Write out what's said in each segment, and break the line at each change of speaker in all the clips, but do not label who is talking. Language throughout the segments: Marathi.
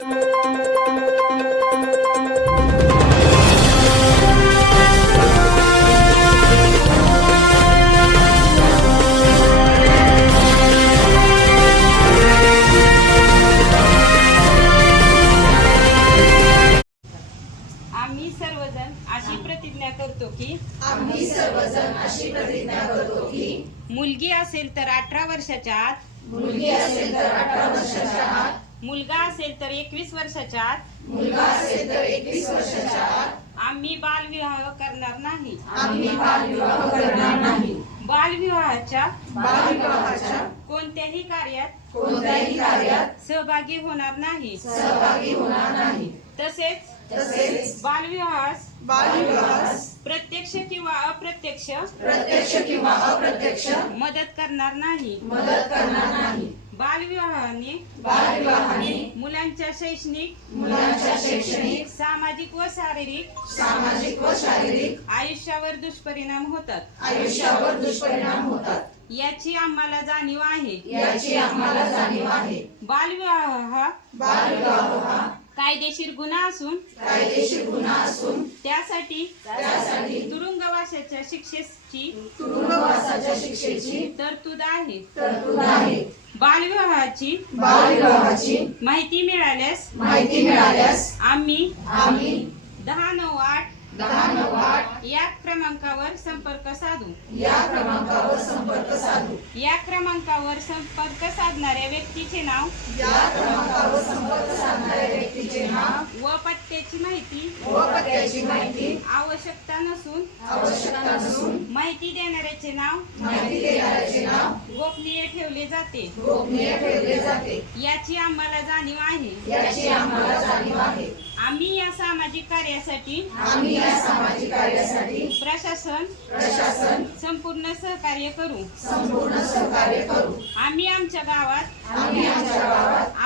आम्ही सर्वजण अशी प्रतिज्ञा करतो की
आम्ही सर्वजण अशी प्रतिज्ञा करतो की
मुलगी असेल तर अठरा वर्षाच्या आत
मुलगी असेल तर अठरा वर्षाच्या आत
मुलगा असेल तर एकवीस वर्षाच्या आत.
मुलगा असेल तर एकवीस वर्षाच्या आत.
आम्ही बालविवाह करणार नाही.
आम्ही बालविवाह करणार नाही.
बालविवाहाच्या
बालविवाहाच्या
कोणत्याही कार्यात
कोणत्याही कार्यात
सहभागी होणार नाही.
सहभागी होणार नाही.
तसेच
तसेच
बालविवाहास
बालविवाहास
प्रत्यक्ष किंवा अप्रत्यक्ष
प्रत्यक्ष किंवा अप्रत्यक्ष
मदत करणार नाही.
मदत करणार नाही.
बालविवाहाने
बालविवाहाने
मुलांच्या शैक्षणिक
मुलांच्या शैक्षणिक
सामाजिक व शारीरिक
सामाजिक व शारीरिक
आयुष्यावर दुष्परिणाम होतात.
आयुष्यावर दुष्परिणाम होतात.
याची आम्हाला जाणीव आहे.
याची आम्हाला जाणीव आहे.
बालविवाह हा
बालविवाह
कायदेशीर गुन्हा असून
कायदेशीर गुन्हा असून
त्यासाठी
त्यासाठी
तुरुंगवासाच्या शिक्षेची
तुरुंगवासाच्या शिक्षेची
तरतूद आहे.
तरतूद आहे.
बालविवाहाची
बालविवाहाची
माहिती मिळाल्यास
माहिती मिळाल्यास
आम्ही
आम्ही
दहा नऊ आठ
दहा नऊ आठ
या क्रमांकावर संपर्क साधू.
या क्रमांकावर संपर्क साधू.
या क्रमांकावर संपर्क साधणाऱ्या व्यक्तीचे नाव
या क्रमांकावर संपर्क
व पत्त्याची माहिती.
व पत्त्याची माहिती.
आवश्यकता नसून.
आवश्यकता नसून.
माहिती देणाऱ्याचे नाव.
माहिती देणाऱ्याचे नाव.
गोपनीय ठेवले जाते.
गोपनीय ठेवले जाते.
याची आम्हाला जाणीव आहे.
याची आम्हाला जाणीव आहे.
आम्ही या सामाजिक कार्यासाठी
आम्ही या सामाजिक कार्यासाठी
प्रशासन
प्रशासन
संपूर्ण सहकार्य करू.
संपूर्ण सहकार्य करू.
आम्ही आमच्या गावात
आम्ही आमच्या गावात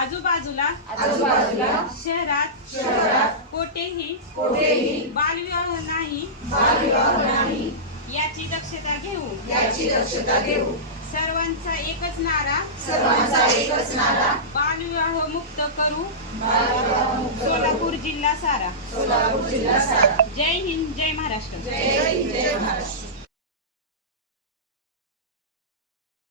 आजूबाजूला
आजूबाजूला
शहरात
शहरात
कोठेही बालविवाह नाही. याची दक्षता घेऊ.
याची दक्षता घेऊ.
सर्वांचा एकच नारा.
सर्वांचा एकच नारा.
बालविवाह मुक्त करू. सोलापूर जिल्हा सारा.
सोलापूर जिल्हा सारा.
जय हिंद जय महाराष्ट्र.
जय हिंद जय महाराष्ट्र.